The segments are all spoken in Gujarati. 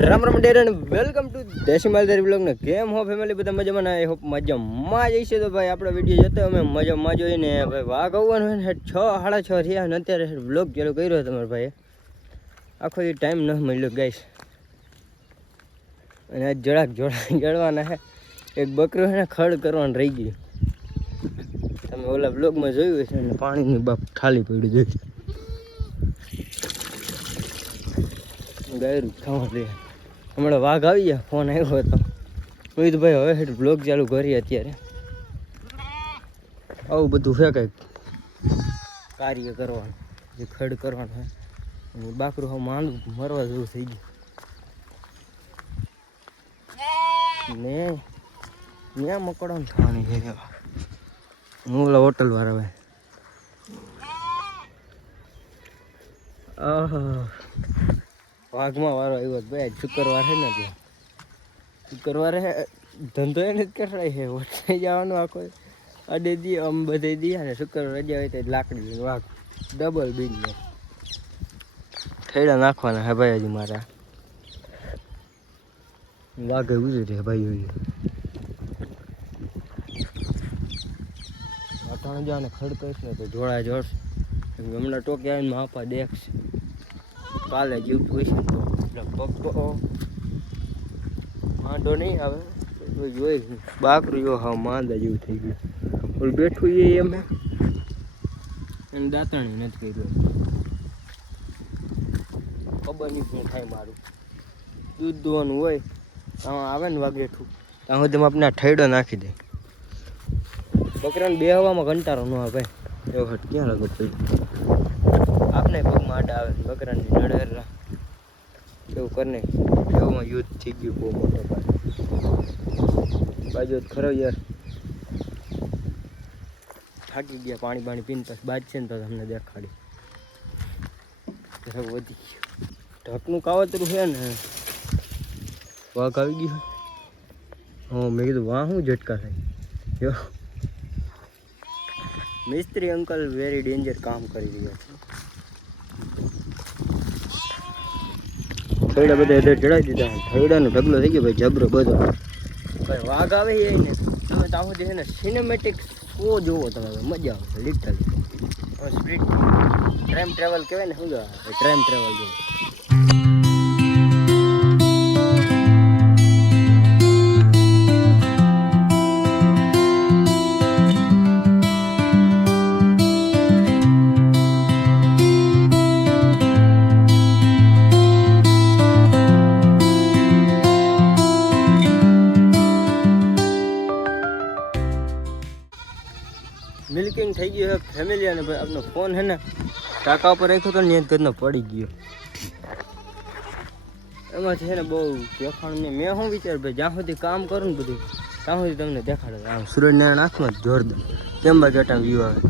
Ram Ram dear and welcome to Desi Maldhari blog ને કેમ હો ફેમિલી બધા મજામાં આઈ હોપ મજામાં જ હશે. તો ભાઈ આપણો વિડીયો જોતો અમે મજામાં જોઈને ભાઈ વાઘ આવવાનું હોય ને 6:30 થયા ને અત્યારે બ્લોગ ચાલુ કર્યો તમારા ભાઈ આખો ટાઈમ ન મળ્યો ગાઈસ. અને આજ જળવાના છે એક બકરું છે ને ખડ કરવાનું રહી ગયું. તમે ઓલા બ્લોગમાં જોયું હશે ને પાણીની બાપ ખાલી પડ્યું જોઈ ગાયરું ખાવા દે. હમણાં વાઘ આવી ગયા ફોન આવ્યો હતો મેં તો ભાઈ હવે બ્લોગ ચાલુ કરીએ. અત્યારે આવું બધું છે કંઈક કાર્ય કરવાનું જે ખડ કરવાનું હોય અને બાકરું હવે માંડું મરવા જેવું થઈ ગયું ને ત્યાં મકડોને ખાવાની છે. હું ઓલા હોટલ વાળા ભાઈ વાઘમાં વારો આવ્યો ભાઈ. શુક્રવાર છે ને ત્યાં શુક્રવારે ધંધો એને જ કરાય છે વટાઈ જવાનું આખો અડે દઈએ આમ બધે દઈએ ને શુક્રવાર રજા હોય તો લાકડી વાઘ ડબલ બિલ ને ઠેડા નાખવાના હે ભાઈ. હજી મારા વાઘ ઉજરે ભાઈ અટાણે જવાને ખડ કરીશ ને તો જોડા જોડશે. હમણાં ટોકે આવીને માપા દેખશે કાલે જીવ પૂછે તો પપ્પો માંડો નહીં આવે જોઈ બાકરું જો હા માંદા જેવું થઈ ગયું. ઓલું બેઠું એ એમ એને દાંતણી નથી કર્યું. ખબર નહીં શું થાય મારું. દૂધ દોવાનું હોય આમાં આવે ને વાગેઠું ત્યાં સુધી આપણે ઠેડો નાખી દે. બકરાને બે હવામાં કંટારો ન આવે ભાઈ. એવો હટ ક્યાં લાગો પડ્યું આપને પગમાં આડા આવે બકરાની નડેરા એવું કરીને એવામાં યુદ્ધ થઈ ગયું બહુ મોટો બાજુ ખરો યાર. થાકી ગયા પાણી પીને પછી બાજ છે ને તો તમને દેખાડી વધી ગયું ઢકનું કાવતરું છે ને વાઘ આવી ગયું. હા મેં કીધું વાહ શું ઝટકા થાય જો મિસ્ત્રી અંકલ વેરી ડેન્જર કામ કરી રહ્યા છે. થૈડા બધા ચડાવી દીધા. થૈડાનો ઢગલો થઈ ગયો ભાઈ જબરો બધો. ભાઈ વાઘ આવે એ ને તમે તો આવું છે ને સિનેમેટિક શો જોવો તમે મજા આવશે લિટરલી. સ્પીડ ટાઈમ ટ્રાવેલ કહેવાય ને શું કહેવાય ટાઈમ ટ્રાવેલ જોવો. મિલ્કિંગ થઈ ગયું છે ફેમિલી. અને ભાઈ આપનો ફોન છે ને ટાંકા ઉપર રાખ્યો તો ને ઘરનો પડી ગયો. એમાં છે ને બહુ દેખાણ ને મેં શું વિચાર ભાઈ જ્યાં સુધી કામ કરું ને બધું ત્યાં સુધી તમને દેખાડે. આમ સૂર્યનારાયણ આંખમાં જ જોરદાર કેમ બાજુ અટા વ્યૂ આવે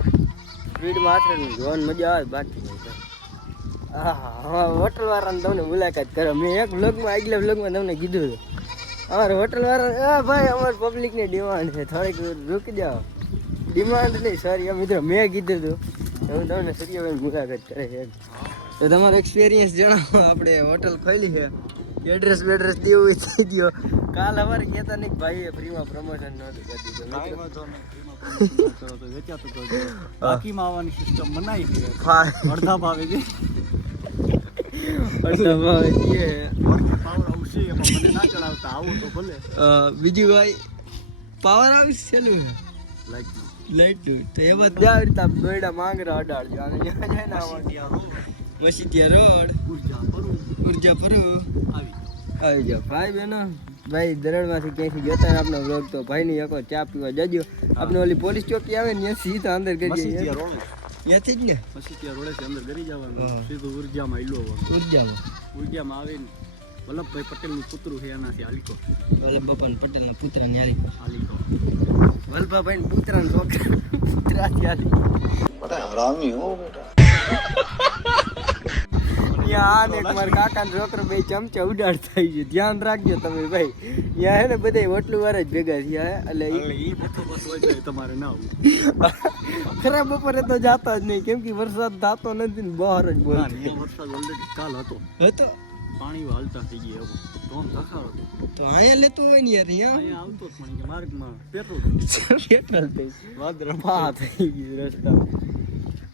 સ્પીડમાં આથરે જોવાની મજા આવે બાકી નહીં. હા હોટલવાળાને તમને મુલાકાત કરો. મેં એક વ્લોગમાં આગલા વ્લોગમાં તમને કીધું હતું અમારે હોટલવાળા ભાઈ અમારે પબ્લિકની ડિમાન્ડ છે થોડીક રૂકી જાઓ. ડિમાન્ડ નહીં સોરી મિત્રો મેં કીધું હતું હું તમને સૂર્યભાઈ મુલાકાત કરે છે. તો તમારો એક્સપિરિયન્સ જણાવો. આપણે હોટલ ખોલી છે એડ્રેસ બેડ્રેસ દેવું થઈ ગયો. કાલ અમારે કહેતા નહીં ભાઈએ ફ્રીમાં પ્રમોશન નહોતું કરી દીધું. બાકીમાં આવવાની સિસ્ટમ બનાવી છે અડધા ભાવે છે અડધા ભાવે છે પાવર આવશે એમાં મને ના ચડાવતા આવો તો ભલે. બીજું ભાઈ પાવર આવશે છેલ્લું લાઈટ તો એમાં જાવ દોયડા માંગરા અડાડજો અને જાય ને મસીદિયા રોડ ઉર્જા પરો આવી જાઓ ભાઈ બહેનો. ભાઈ દરડમાંથી ક્યાંથી જતા હોય આપણો વ્લોગ તો ભાઈની એક ચા પીવા જજો. આપણે ઓલી પોલીસ ચોકી આવે ને ત્યાં સીધા અંદર કરી ત્યાંથી જ ને મસીદિયા રોડે અંદર કરી જવાનું સીધું ઉર્જામાં ઈલો ઉર્જામાં આવીને વલ્લભભાઈ પટેલનું પુત્રું છે એનાથી હાલીકો વલ્લભભાઈ પટેલના પુત્રની હાલીકો વલ્લભભાઈ પુત્રના છોકરા પુત્રાથી હાલીકો હરામી હો બેટા. ત્યાં એક મારા કાકાનો છોકરો બે ચમચા ઉડાડ થઈ છે. ધ્યાન રાખજો તમે ભાઈ. ત્યાં હે ને બધા હોટલું વાળા જ ભેગા થયા એટલે તમારે ના ખરાબ બપોરે તો જાતા જ નહીં કેમ કે વરસાદ થતો નથી ને બહાર જ બોલ. વરસાદ ઓલરેડી કાલ હતો પાણી હાલતા થઈ ગયા એવું ધોમ ધખારો તો અહીંયા લેતું હોય ને યાર અહીંયા આવતો જ પણ કે માર્ગમાં પેટ્રોલ પેટ્રોલ થઈ વાદળમાં થઈ ગયું રસ્તા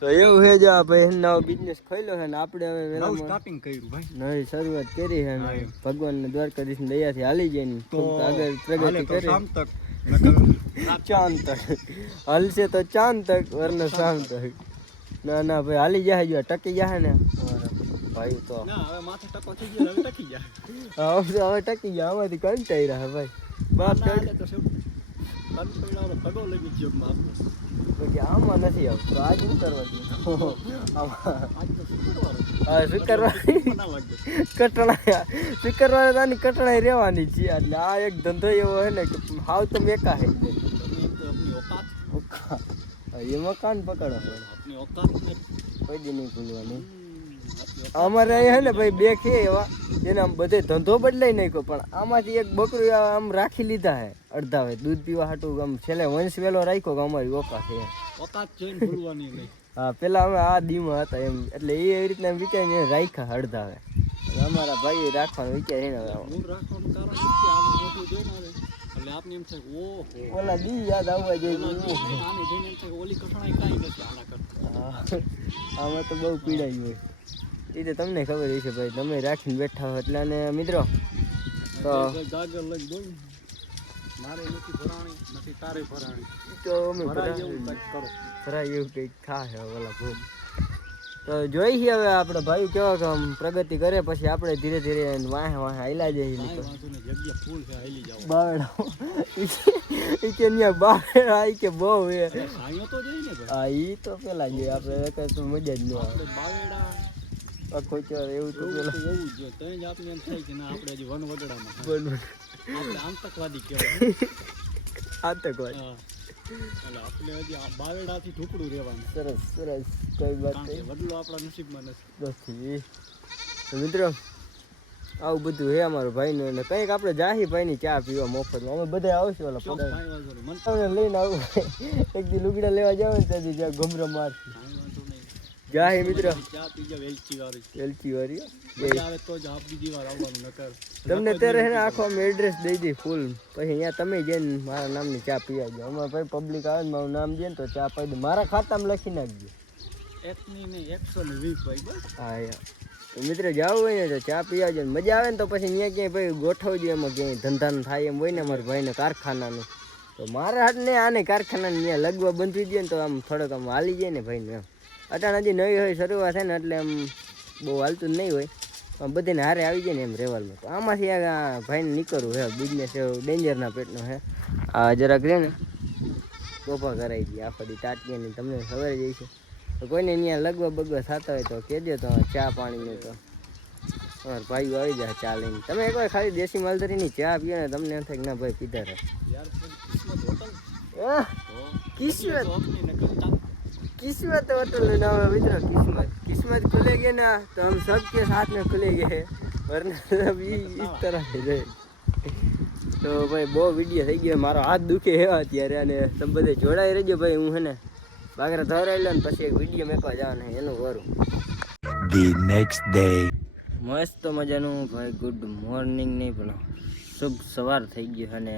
તો એવું છે જો આ ભાઈ નવો બિઝનેસ ખોલ્યો છે ને આપણે હવે નવું વેલામાં સ્ટાર્ટિંગ કર્યું ભાઈ નવી શરૂઆત કરી છે હા, ને એમ. ભગવાનને દ્વારકાધીશની દયાથી હાલી જાય ને તો ખૂબ આગળ પ્રગતિ હાલે તો કરે શામ તક નકર ચાંદ તક હલશે તો ચાંદ તક વરના શામ તક ના ભાઈ હાલી જાય જો ટકી જાય ને ભાઈ તો ના હવે માથે ટકો થઈ ગયો હવે ટકી જાય હવે ટકી ગયા આમાંથી કંટાઈ રહ્યા ભાઈ બાપ ના હાલે તો શું બંધ પડ્યો પગો લગી ગયો માથે પછી આમાં નથી આવતું આજ શું કરવા દે આમાં આજ તો શુક્રવાર હા શુક્રવાર ના લાગે કટણા શુક્રવારે તાની કટણાઈ રહેવાની છે એટલે આ એક ધંધો એવો છે ને કે હાવ તો મેકા હે अपनी औकात એ મકાન પકડો अपनी औकात में કોઈ દી નહીં ભૂલવાની अपनी અમારે અહીંયા હે ને ભાઈ બે છે એવા જેને આમ બધે ધંધો બદલાઈ નાખ્યો પણ આમાંથી એક બકરું આમ રાખી લીધા હે અડધા હોય દૂધ પીવા હાટું આમ છેલ્લે વંશ વેલો રાખ્યો કે અમારી ઓકા છે औकात चेंज भूलवानी नहीं હા પેલા અમે આ દીમાં હતા એમ એટલે એ એવી રીતના વિચારીને રાખ્યા અડધા હવે અને અમારા ભાઈ રાખવાનું વિચારીને હવે मूड રાખવાનું કારણ એ કે આનું મોટું જોઈને આવે એટલે આપને એમ થાય ઓહો ઓલા દી યાદ આવવા જોઈએ આને જોઈને એમ થાય ઓલી કઠણાઈ કાંઈ નથી આના કરતા હા આમાં તો બહુ પીડાયું હોય એ તો તમને ખબર હશે ભાઈ તમે રાખીને બેઠા હો એટલે અને મિત્રો તો ગાગર લઈ દો મારે નથી ભરાણી નથી તારે ભરાણી તો અમે ભરાય એવું કંઈક કરો ભરાય એવું કંઈક ખાશે ઓલા ભૂમ તો જોઈ છીએ હવે આપણે ભાઈ કેવા કે આમ પ્રગતિ કરે પછી આપણે ધીરે ધીરે વાહે વાહે હાલ્યા જઈએ કાંઈ વાંધો નહીં જગ્યા ફૂલ છે હાલી જાઓ બાવડા એ કે ત્યાં બાવડા એ કે બહુ એ અરે સાયો તો જઈ ને ભાઈ હા એ તો પેલા જોઈએ આપણે તો મજા જ ન આવે આપણે બાવેડા આખો ચાર એવું તો પેલા એવું જ છે તો જ આપને એમ થાય કે ના આપણે હજી વનવગડામાં છે. બનવું આપણે આતંકવાદી કહેવાય આતંકવાદ હા. એટલે આપણે હજી આ બાવેડાથી ઢુકડું રહેવાનું સરસ સરસ કોઈ વાત કારણ કે નહીં વડલો આપણા નસીબમાં નથી નથી તો મિત્રો આવું બધું હે અમારું ભાઈનું અને કંઈક આપણે જાહી ભાઈની ચા પીવા મફતમાં અમે બધા આવશું ઓલા ચોક પડાવી કાંઈ વાંધો નહીં મને તમને લઈને આવું એક દી લુગડા લેવા જાવ ને ત્યાંથી જ્યાં ગમરા મારશું કાંઈ વાંધો નહીં જાહી મિત્રો ચા પીજા વેલચી વાળી એલચી વાળી મજા આવે તો જ આપ બીજી વાર આવવાનું નકર તમને અત્યારે હે ને આખો અમે એડ્રેસ દઈ દઈ ફૂલ પછી અહીંયા તમે જઈને મારા નામની ચા પી આવજો અમારા ભાઈ પબ્લિક આવે ને મારું નામ દે ને તો ચા પાઈ દે મારા ખાતામાં લખી નાખજો એકની ને 120 ભાઈ બસ હા યાર તો મિત્રો જવું હોય ને તો ચા પી આવજો ને મજા આવે ને તો પછી ત્યાં ક્યાંય ભાઈ ગોઠવજો એમાં ક્યાંય ધંધાનું થાય એમ હોય ને અમારા ભાઈને કારખાનાનું તો મારા હાથ ને આને કારખાનાને ત્યાં લગવા બંધી દે ને તો આમ થોડોક આમ હાલી જાય ને ભાઈને એમ અટાણ હજી નવી હોય શરૂઆત થાય ને એટલે આમ બહુ હાલતું જ નહીં હોય પણ બધાને હારે આવી જાય ને એમ રેવાલમાં તો આમાંથી આ ભાઈને નીકળવું હે બિઝનેસ એવો ડેન્જરના પેટનો હે આ જરાક રહે ને તોફા કરાવી દઈએ આખો દી ટાટકીની તમને ખબર જ હશે તો કોઈને ત્યાં લગવા બગવા થતા હોય તો કહેજો તો ચા પાણીને તો તમારા ભાઈઓ આવી જાય ચા લઈને તમે એકવાર ખાલી દેશી માલધારીની ચા પીઓ ને તમને એમ થાય કે ના ભાઈ પીધા રહે યાર પણ કિસ્મત હોટલ કિસ્મત ઓપની નકલ તા किस्मत होटल ना मित्र किस्मत खुलेगी ना तो हम सबके साथ में खुलेंगे वरना सब इस तरह है रे તો ભાઈ બહુ વિડીયો થઈ ગયો મારો હાથ દુખે હે અત્યારે અને તમે બધે જોડાઈ રહેજો ભાઈ હું હે ને બાગરા ધરાઈ લે ને પછી એક વિડીયો મેકવા જવાનું એનું કરું The next day. મસ્ત મજાનું ભાઈ ગુડ મોર્નિંગ નહીં પણ શુભ સવાર થઈ ગયો અને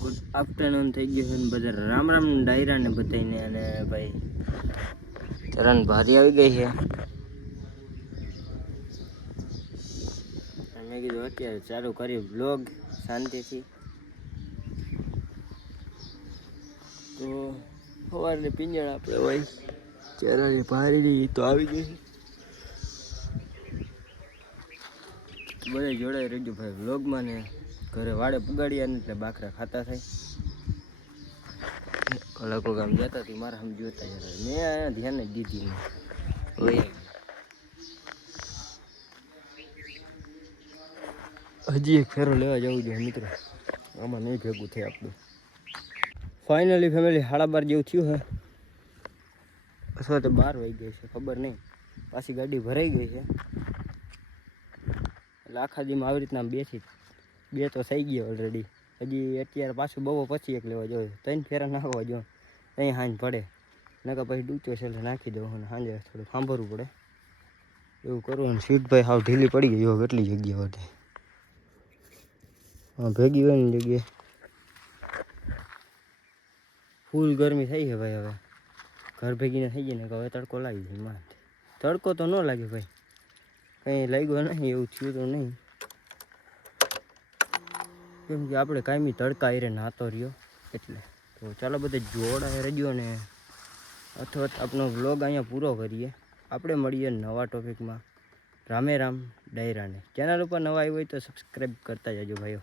ગુડ આફ્ટરનૂન થઈ ગયું છે ને બધા રામ રામ ડાયરા ને બધાને અને ભાઈ તરણ ભારી આવી ગઈ છે મેં કીધું અત્યારે ચાલુ કરી બ્લોગ શાંતિથી તો સવારની પિંજણ આપણે હોય ચહેરાની ભારી તો આવી ગઈ બધા જોડાઈ રહેજો ભાઈ બ્લોગમાં ને ઘરે વાડે પુગાડ્યા ને એટલે બાકરા ખાતા થાય લોકો ગામ જતા હતી મારા હમ જોતા યાર મેં આ ધ્યાન જ દીધી નહીં હજી એક ફેરો લેવા જવું જોઈએ મિત્રો આમાં નહીં ભેગું થાય આપણું ફાઇનલી ફેમિલી 12:30 જેવું થયું હે અથવા તો 12 વાગી ગઈ છે ખબર નહીં પાછી ગાડી ભરાઈ ગઈ છે એટલે આખા દીમાં આવી રીતના બે તો થઈ ગયા ઓલરેડી હજી અત્યારે પાછું બહુ પછી એક લેવા જોઈએ 3 ફેરા નાખવા જો અહીં હાંજ પડે નકર પછી ડૂચો છે નાખી દઉં અને સાંજે થોડું સાંભળવું પડે એવું કરવું અને સ્વીટભાઈ હાવ ઢીલી પડી ગઈ જો કેટલી જગ્યા વધે હા ભેગી હોય ને જગ્યાએ ફૂલ ગરમી થઈ છે ભાઈ હવે ઘર ભેગીને થઈ ગઈ ને કે હવે તડકો લાગી જાય માં તડકો તો ન લાગે ભાઈ કંઈ લાગ્યો નહીં એવું થયું તો નહીં કેમ કે આપણે કાયમી તડકા આયરે નાતો રહ્યો એટલે તો ચાલો બધે જોડાય રહેજો ને અથવા આપણો વ્લોગ અહીંયા પૂરો કરીએ આપણે મળીએ નવા ટોપિકમાં રામે રામ ડાયરાને ચેનલ ઉપર નવા આવ્યું હોય તો સબસ્ક્રાઈબ કરતા જજો ભાઈઓ